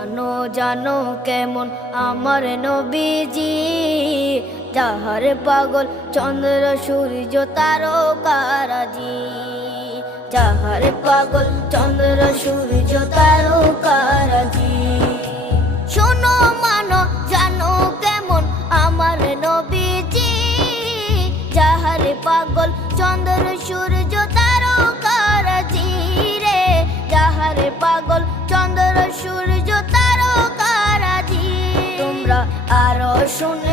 জানো জানো কেমন আমার নবীজি, যাহার পাগল চন্দ্র সূর্য তারকারাজি, যাহার পাগল চন্দ্র সূর্য তারকারাজি। শোনো মানো জানো কেমন আমার নবীজি, যাহার পাগল চন্দ্র সূর্য তারকারাজি রে, যাহার পাগল চন্দ্র সূর্য তারকারাজি। তোমরা আরো শুনে